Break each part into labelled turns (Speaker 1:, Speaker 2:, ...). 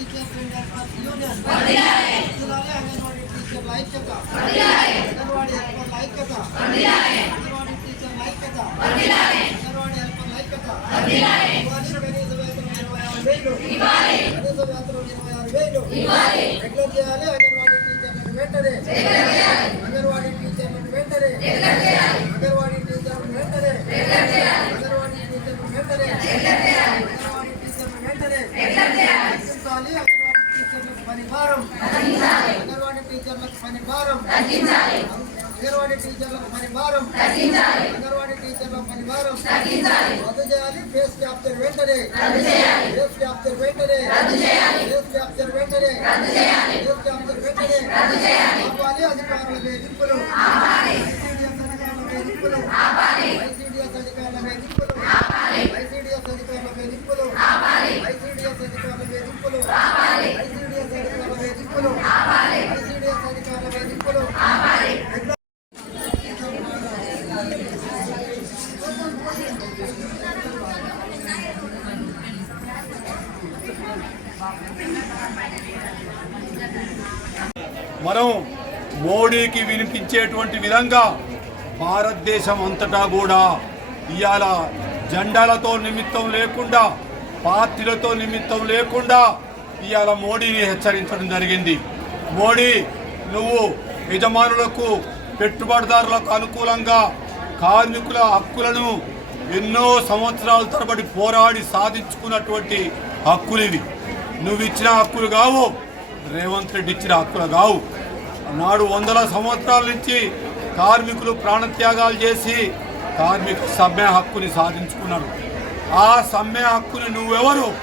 Speaker 1: Teachers and helpers union వర్ధిల్లాలి అంగన్వాడీ టీచర్ల ఐక్యత అంగన్వాడీ హెల్పర్ల ఐక్యత అంగన్వాడీ టీచర్ల ఐక్యత అంగన్వాడీ హెల్పర్ల ఐక్యత కనీస వేతనం ఇరవై ఆరు వేలు కనీస వేతనం ఇరవై ఆరు వేలు చేయాలి అంగన్వాడీ టీచర్లను వెంటనే భారం అంగన్వాడీ టీచర్లకు పని భారం అంగన్వాడీ టీచర్లకు పని భారం రద్దు చేయాలి. ఫేస్ క్యాప్చర్ వెంటనే. ఫేస్ క్యాప్చర్ వెంటనే. ఫేస్ క్యాప్చర్ వెంటనే. ఫేస్ క్యాప్చర్ వెంటనే. ఆపాలి. అధికారుల వేధింపులు. ఐసీడీఎస్ అధికారుల వేధింపులు. ఐసీడీఎస్ అధికారుల వేధింపులు. ఐసీడీఎస్ అధికారుల వేధింపులు. ఐసీడీఎస్ అధికారుల వేధింపులు.
Speaker 2: మోడీకి వినిపించేటువంటి విధంగా భారతదేశం అంతటా కూడా ఇవాళ జెండాలతో నిమిత్తం లేకుండా పార్టీలతో నిమిత్తం లేకుండా ఇవాళ మోడీని హెచ్చరించడం జరిగింది. మోడీ నువ్వు యజమానులకు పెట్టుబడిదారులకు అనుకూలంగా కార్మికుల హక్కులను ఎన్నో సంవత్సరాల తరబడి పోరాడి సాధించుకున్నటువంటి హక్కులు ఇవి. నువ్వు ఇచ్చిన హక్కులు కావు రేవంత్ రెడ్డి ఇచ్చిన హక్కులు కావు. నాడు వందల సంవత్సరాల నుంచి కార్మికులు ప్రాణత్యాగాలు చేసి కార్మిక సమ్మె హక్కుని సాధించుకున్నారు. ఆ సమ్మె హక్కుని నువ్వెవరు?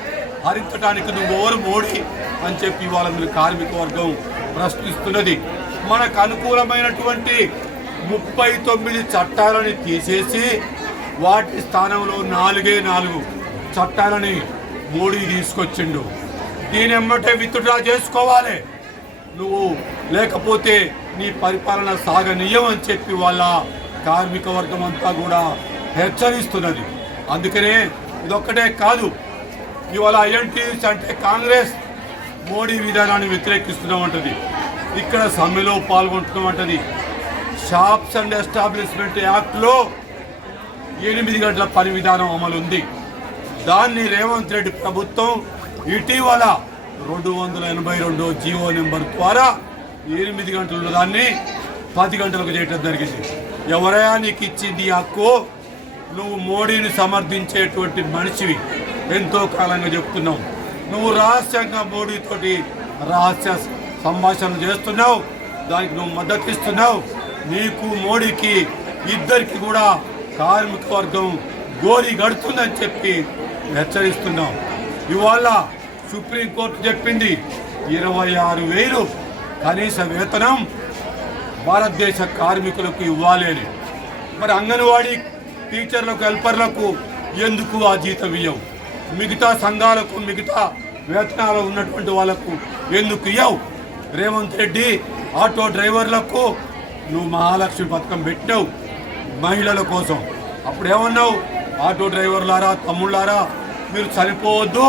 Speaker 2: హరించడానికి నువ్వెవరు మోడీ? అని చెప్పి ఇవాళ మీరు కార్మిక వర్గం ప్రశ్నిస్తున్నది. మనకు అనుకూలమైనటువంటి ముప్పై తొమ్మిది చట్టాలని తీసేసి వాటి స్థానంలో నాలుగే నాలుగు చట్టాలని మోడీ తీసుకొచ్చిండు. దీని ఎమ్మటే విత్డ్రా చేసుకోవాలి. నువ్వు లేకపోతే నీ పరిపాలన సాగనీయం అని చెప్పి వాళ్ళ కార్మిక వర్గం అంతా కూడా హెచ్చరిస్తున్నది. అందుకనే ఇదొక్కటే కాదు ఇవాళ ఐఎన్టీస్ అంటే కాంగ్రెస్ మోడీ విధానాన్ని వ్యతిరేకిస్తున్నామంటది ఇక్కడ సమ్మెలో పాల్గొంటున్నామంటది షాప్స్ అండ్ ఎస్టాబ్లిష్మెంట్ యాక్ట్లో ఎనిమిది గంటల పని విధానం అమలు ఉంది దాన్ని రేవంత్ రెడ్డి ప్రభుత్వం ఇటీవల రెండు వందల ఎనభై రెండు జీవో నెంబర్ ద్వారా ఎనిమిది గంటలు దాన్ని పది గంటలకు చేయటం జరిగింది. ఎవరైనా నీకు ఇచ్చింది హక్కు? నువ్వు మోడీని సమర్థించేటువంటి మనిషివి. ఎంతో కాలంగా చెప్తున్నావు. నువ్వు రహస్యంగా మోడీతోటి రహస్య సంభాషణ చేస్తున్నావు. దానికి నువ్వు మద్దతు ఇస్తున్నావు. నీకు మోడీకి ఇద్దరికి కూడా కార్మిక వర్గం గోరి గడుతుందని చెప్పి హెచ్చరిస్తున్నాం ఇవాళ సుప్రీంకోర్టు చెప్పింది ఇరవై ఆరు వేలు కనీస వేతనం భారతదేశ కార్మికులకు ఇవ్వాలని. మరి అంగన్వాడీ టీచర్లకు హెల్పర్లకు ఎందుకు ఆ జీతం ఇవ్వవు మిగతా సంఘాలకు మిగతా వేతనాలు ఉన్నటువంటి వాళ్ళకు ఎందుకు ఇవ్వవు రేవంత్ రెడ్డి ఆటో డ్రైవర్లకు నువ్వు మహాలక్ష్మి పథకం పెట్టావు మహిళల కోసం. అప్పుడు ఏమన్నావు ఆటో డ్రైవర్లారా తమ్ముళ్ళారా మీరు చనిపోవద్దు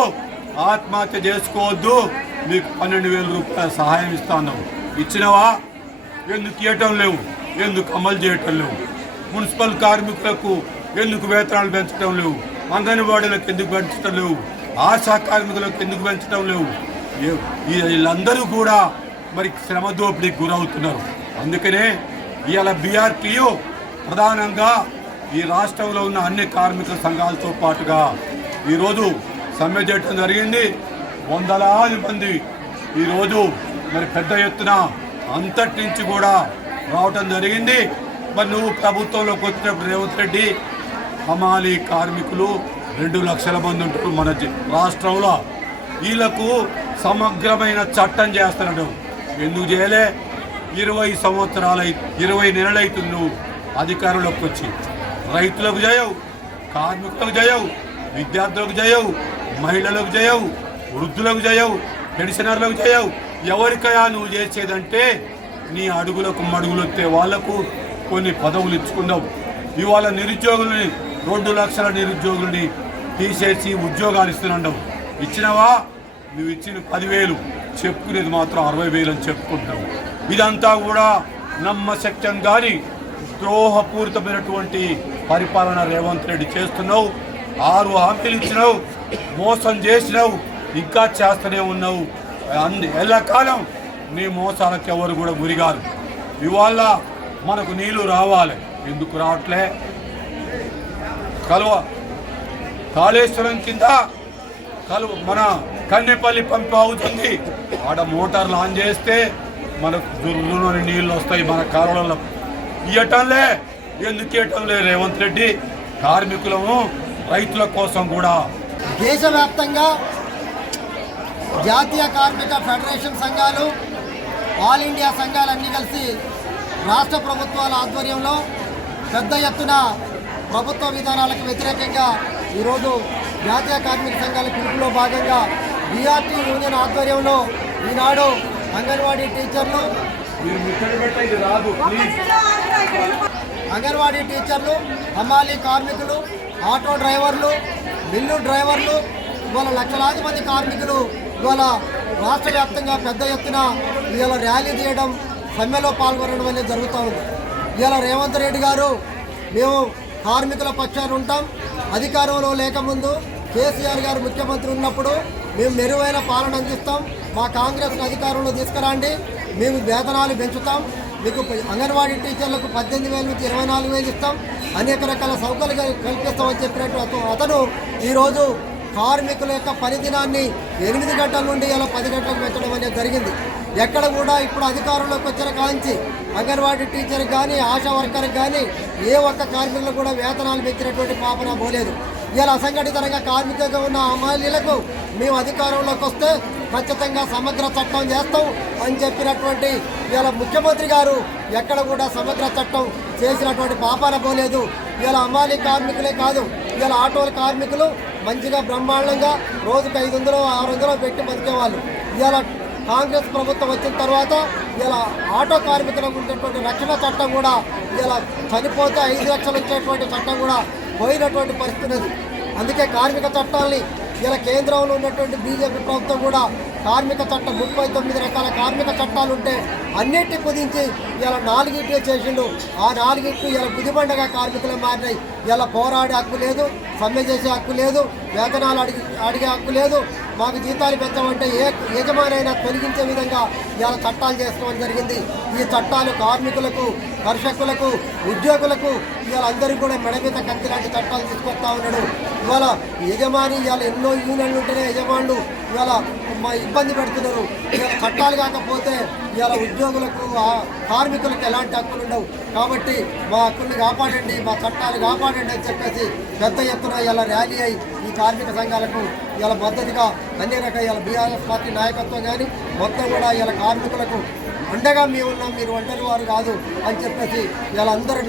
Speaker 2: ఆత్మహత్య చేసుకోవద్దు మీకు పన్నెండు వేల రూపాయల సహాయం ఇస్తాను ఇచ్చినవా? ఎందుకు ఇవ్వటం లేవు? ఎందుకు అమలు చేయటం లేవు? మున్సిపల్ కార్మికులకు ఎందుకు వేతనాలు పెంచడం లేవు? అంగన్వాడీలకు ఎందుకు పెంచడం లేవు? ఆశా కార్మికులకు ఎందుకు పెంచడం లేవు? ఈ- వీళ్ళందరూ కూడా మరి శ్రమ దోపిడీకి గురవుతున్నారు. అందుకనే ఇవాళ బీఆర్టీయు ప్రధానంగా ఈ రాష్ట్రంలో ఉన్న అన్ని కార్మిక సంఘాలతో పాటుగా ఈరోజు సమ్మె చేయటం జరిగింది. వందలాది మంది ఈరోజు మరి పెద్ద ఎత్తున అంతటి నుంచి కూడా రావటం జరిగింది. మరి నువ్వు ప్రభుత్వంలోకి వచ్చినప్పుడు రేవంత్ రెడ్డి హమాలి కార్మికులు రెండు లక్షల మంది ఉంటారు మన రాష్ట్రంలో. వీళ్ళకు సమగ్రమైన చట్టం చేస్తున్నాడు. ఎందుకు చేయలే? ఇరవై సంవత్సరాలై ఇరవై నెలలైతుంది నువ్వు అధికారంలోకి వచ్చి రైతులకు చేయవు కార్మికులకు చేయవు విద్యార్థులకు చేయవు మహిళలకు చేయవు వృద్ధులకు చేయవు పెన్షనర్లకు చేయవు ఎవరికయా నువ్వు చేసేదంటే నీ అడుగులకు మడుగులొత్తే వాళ్ళకు కొన్ని పదవులు ఇచ్చుకున్నావు ఇవాళ నిరుద్యోగులని రెండు లక్షల నిరుద్యోగులని తీసేసి ఉద్యోగాలు ఇస్తున్నావు ఇచ్చినవా? నువ్వు ఇచ్చిన పదివేలు. చెప్పుకునేది మాత్రం అరవై వేలు అని చెప్పుకుంటావు ఇదంతా కూడా నమ్మశక్యం కానీ ద్రోహపూరితమైనటువంటి పరిపాలన రేవంత్ రెడ్డి చేస్తున్నావు. ఆరు హామీలు ఇచ్చినావు. మోసం చేసినావు. ఇంకా చేస్తూనే ఉన్నావు. అంది. ఎల్లకాలం నీ మోసాలకు ఎవరు కూడా గురిగారు ఇవాళ మనకు నీళ్ళు రావాలి. ఎందుకు రావట్లే? కలువ. కాళేశ్వరం కింద కలువ. మన కన్నెపల్లి పంపు అవుతుంది ఆడ మోటార్లు ఆన్ చేస్తే మనకు దుర్లులోని నీళ్ళు వస్తాయి మన కాలువలలో. ఇయ్యటంలే. ఎందుకు ఇయ్యటంలే రేవంత్ రెడ్డి? కార్మికులము రైతుల కోసం కూడా
Speaker 1: దేశవ్యాప్తంగా జాతీయ కార్మిక ఫెడరేషన్ సంఘాలు ఆల్ ఇండియా సంఘాలన్నీ కలిసి రాష్ట్ర ప్రభుత్వాల ఆధ్వర్యంలో పెద్ద ఎత్తున ప్రభుత్వ విధానాలకు వ్యతిరేకంగా ఈరోజు జాతీయ కార్మిక సంఘాల పిలుపులో భాగంగా బీఆర్టీ యూనియన్ ఆధ్వర్యంలో ఈనాడు అంగన్వాడీ టీచర్లు అంగన్వాడీ టీచర్లు హమాలీ కార్మికులు ఆటో డ్రైవర్లు మిల్లు డ్రైవర్లు ఇవాళ లక్షలాది మంది కార్మికులు ఇవాళ రాష్ట్ర వ్యాప్తంగా పెద్ద ఎత్తున ఇవాళ ర్యాలీ తీయడం సమ్మెలో పాల్గొనడం అనేది జరుగుతూ ఉంది. ఇవాళ రేవంత్ రెడ్డి గారు మేము కార్మికుల పక్షాన ఉంటాం అధికారంలో లేకముందు కేసీఆర్ గారు ముఖ్యమంత్రి ఉన్నప్పుడు మేము మెరుగైన పాలన అందిస్తాం మా కాంగ్రెస్ను అధికారంలో తీసుకురండి మేము వేతనాలు పెంచుతాం మీకు అంగన్వాడీ టీచర్లకు పద్దెనిమిది వేల నుంచి ఇరవై నాలుగు వేలు ఇస్తాం అనేక రకాల సౌకర్యాలు కల్పిస్తామని చెప్పినట్టు అతను అతను ఈరోజు కార్మికుల యొక్క పనిదినాన్ని ఎనిమిది గంటల నుండి ఇలా పది గంటలకు పెంచడం అనేది జరిగింది. ఎక్కడ కూడా ఇప్పుడు అధికారంలోకి వచ్చిన కాంచి అంగన్వాడీ టీచర్ కానీ ఆశా వర్కర్కి కానీ ఏ ఒక్క కార్మికులకు కూడా వేతనాలు పెంచినటువంటి పాపన పోలేదు. ఇలా అసంఘటిత రంగ కార్మికంగా ఉన్న అమ్మాయిలకు మేము అధికారంలోకి వస్తే ఖచ్చితంగా సమగ్ర చట్టం చేస్తాం అని చెప్పినటువంటి ఇలా ముఖ్యమంత్రి గారు ఎక్కడ కూడా సమగ్ర చట్టం చేసినటువంటి పాపాన పోలేదు. ఇలా అమ్మాలి కార్మికులే కాదు ఇలా ఆటోల కార్మికులు మంచిగా బ్రహ్మాండంగా రోజుకి ఐదు వందలు ఆరు వందలు పెట్టి బతికేవాళ్ళు. ఇవాళ కాంగ్రెస్ ప్రభుత్వం వచ్చిన తర్వాత ఇలా ఆటో కార్మికులకు ఉండేటువంటి రక్షణ చట్టం కూడా ఇలా చనిపోతే ఐదు లక్షలు ఇచ్చేటువంటి చట్టం కూడా పోయినటువంటి పరిస్థితి అందుకే కార్మిక చట్టాల్ని ఇలా కేంద్రంలో ఉన్నటువంటి బీజేపీ ప్రభుత్వం కూడా కార్మిక చట్టం ముప్పై తొమ్మిది రకాల కార్మిక చట్టాలు ఉంటే అన్నిటి కుదించి ఇలా నాలుగిట్లే చేసిండు. ఆ నాలుగింటి ఇలా గుదిబండగా కార్మికులు మారినాయి. ఇలా పోరాడే హక్కు లేదు సమ్మె చేసే హక్కు లేదు వేతనాలు అడిగి అడిగే హక్కు లేదు. మాకు జీతాలు పెంచమంటే ఏ యజమానైనా తొలగించే విధంగా ఇలా చట్టాలు చేసుకోవడం జరిగింది. ఈ చట్టాలు కార్మికులకు కర్షకులకు ఉద్యోగులకు ఇవాళ అందరికీ కూడా మెడ మీద కత్తి లాంటి చట్టాలు తీసుకొస్తా ఉన్నాడు. ఇవాళ యజమాని ఇవాళ ఎన్నో యూనియన్లు ఉంటేనే యజమానులు ఇవాళ మా ఇబ్బంది పెడుతున్నారు. ఇవాళ చట్టాలు కాకపోతే ఇలా ఉద్యోగులకు ఆ కార్మికులకు ఎలాంటి హక్కులు ఉండవు. కాబట్టి మా హక్కుల్ని కాపాడండి మా చట్టాలు కాపాడండి అని చెప్పేసి పెద్ద ఎత్తున ఇలా ర్యాలీ అయి ఈ కార్మిక సంఘాలకు ఇలా మద్దతుగా అన్ని రకాల బీఆర్ఎస్ పార్టీ నాయకత్వం కానీ మొత్తం కూడా ఇలా కార్మికులకు అండగా మీ ఉన్నాం మీరు ఒంటరి వారు కాదు అని చెప్పేసి ఇలా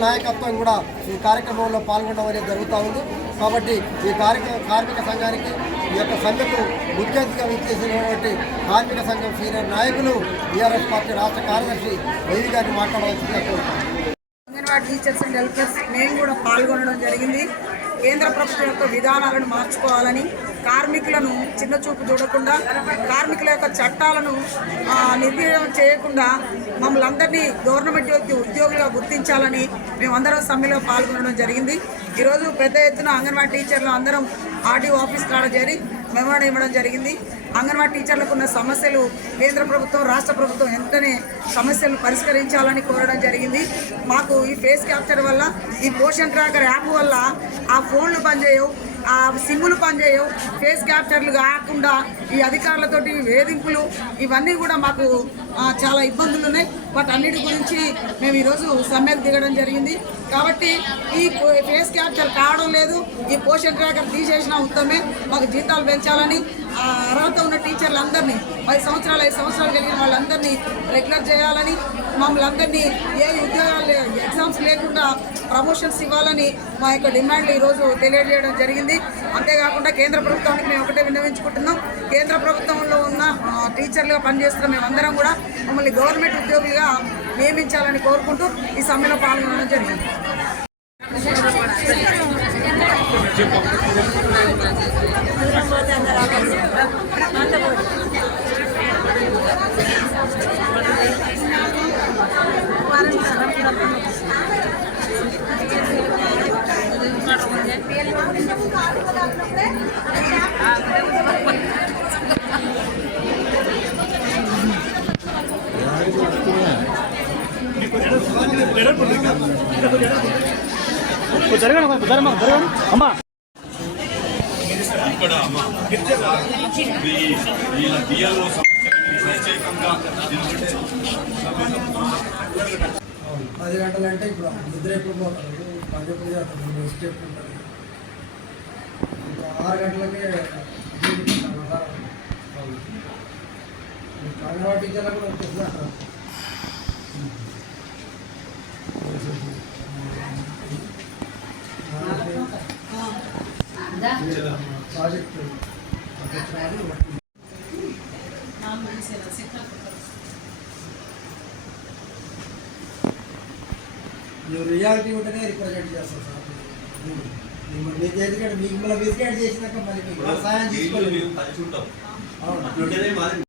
Speaker 1: నాయకత్వం కూడా ఈ కార్యక్రమంలో పాల్గొనడం అనేది జరుగుతూ ఉంది. కాబట్టి ఈ కార్యక్రమ కార్మిక సంఘానికి ఈ యొక్క సంఘకు ముఖ్య అతిథిగా విచ్చేసినటువంటి కార్మిక సంఘం సీనియర్ నాయకులు బీఆర్ఎస్ పార్టీ రాష్ట్ర కార్యదర్శి వైవి గారిని మాట్లాడవలసిందిగా కోరుతున్నాను.
Speaker 3: అంగన్వాడీ టీచర్స్ అండ్ హెల్పర్స్ నేను కూడా పాల్గొనడం జరిగింది. కేంద్ర ప్రభుత్వం యొక్క విధానాలను మార్చుకోవాలని కార్మికులను చిన్న చూపు చూడకుండా కార్మికుల యొక్క చట్టాలను నిర్వీర్యం చేయకుండా మమ్మల్ని అందరినీ గవర్నమెంట్ యొక్క ఉద్యోగులుగా గుర్తించాలని మేమందరం సమ్మెలో పాల్గొనడం జరిగింది. ఈరోజు పెద్ద ఎత్తున అంగన్వాడీ టీచర్లు అందరం ఆర్డీఓ ఆఫీస్ కాడ చేరి మెమోరాండం ఇవ్వడం జరిగింది. అంగన్వాడీ టీచర్లకు ఉన్న సమస్యలు కేంద్ర ప్రభుత్వం రాష్ట్ర ప్రభుత్వం వెంటనే సమస్యలను పరిష్కరించాలని కోరడం జరిగింది. మాకు ఈ ఫేస్ క్యాప్చర్ వల్ల ఈ పోషన్ ట్రాకర్ యాప్ వల్ల ఆ ఫోన్లు పనిచేయవు. ఆ సిమ్ములు పనిచేయవు. ఫేస్ క్యాప్చర్లు కాకుండా ఈ అధికారులతోటి వేధింపులు ఇవన్నీ కూడా మాకు చాలా ఇబ్బందులు ఉన్నాయి. వాటి అన్నిటి గురించి మేము ఈరోజు సమ్మెకు దిగడం జరిగింది. కాబట్టి ఈ ఫేస్ క్యాప్చర్ కావడం లేదు. ఈ పోషన్ ట్రాకర్ తీసేసిన ఉత్తమే మాకు జీతాలు పెంచాలని అర్హత ఉన్న టీచర్లందరినీ పది సంవత్సరాలు ఐదు సంవత్సరాలు కలిగిన వాళ్ళందరినీ రెగ్యులర్ చేయాలని మమ్మల్ని అందరినీ ఏ ఉద్యోగాలు ఎగ్జామ్స్ లేకుండా ప్రమోషన్స్ ఇవ్వాలని మా యొక్క డిమాండ్లు ఈరోజు తెలియజేయడం జరిగింది. అంతేకాకుండా కేంద్ర ప్రభుత్వానికి మేము ఒకటే విన్నవించుకుంటున్నాం. కేంద్ర ప్రభుత్వంలో ఉన్న టీచర్లుగా పనిచేస్తున్న మేమందరం కూడా మమ్మల్ని గవర్నమెంట్ ఉద్యోగులుగా నియమించాలని కోరుకుంటూ ఈ సమ్మెలో పాల్గొనడం జరిగింది
Speaker 2: చెప్పు
Speaker 4: జరగండి జరగమ్మా జరగండి అమ్మా
Speaker 2: ఇక్కడ వీళ్ళ ప్రత్యేకంగా
Speaker 1: పది గంటలు అంటే ఇప్పుడు నిద్ర ఎప్పుడు పోతారు? పది ఎప్పుడు చేస్తారు రెస్ట్ ఎప్పుడు ఉంటుంది? ఆరు గంటలకే డ్యూటీకి ఉంటారు వచ్చేస్తారు ఇంకా అంగన్వాడీ టీచర్లు కూడా వచ్చేస్తున్నారు ప్రాజెక్టు నువ్వు రియాలిటీ ఉంటేనే రిప్రజెంట్ చేస్తావు సార్. మీకు ఎందుకంటే మీకు విజిట్ చేసినాక అవును?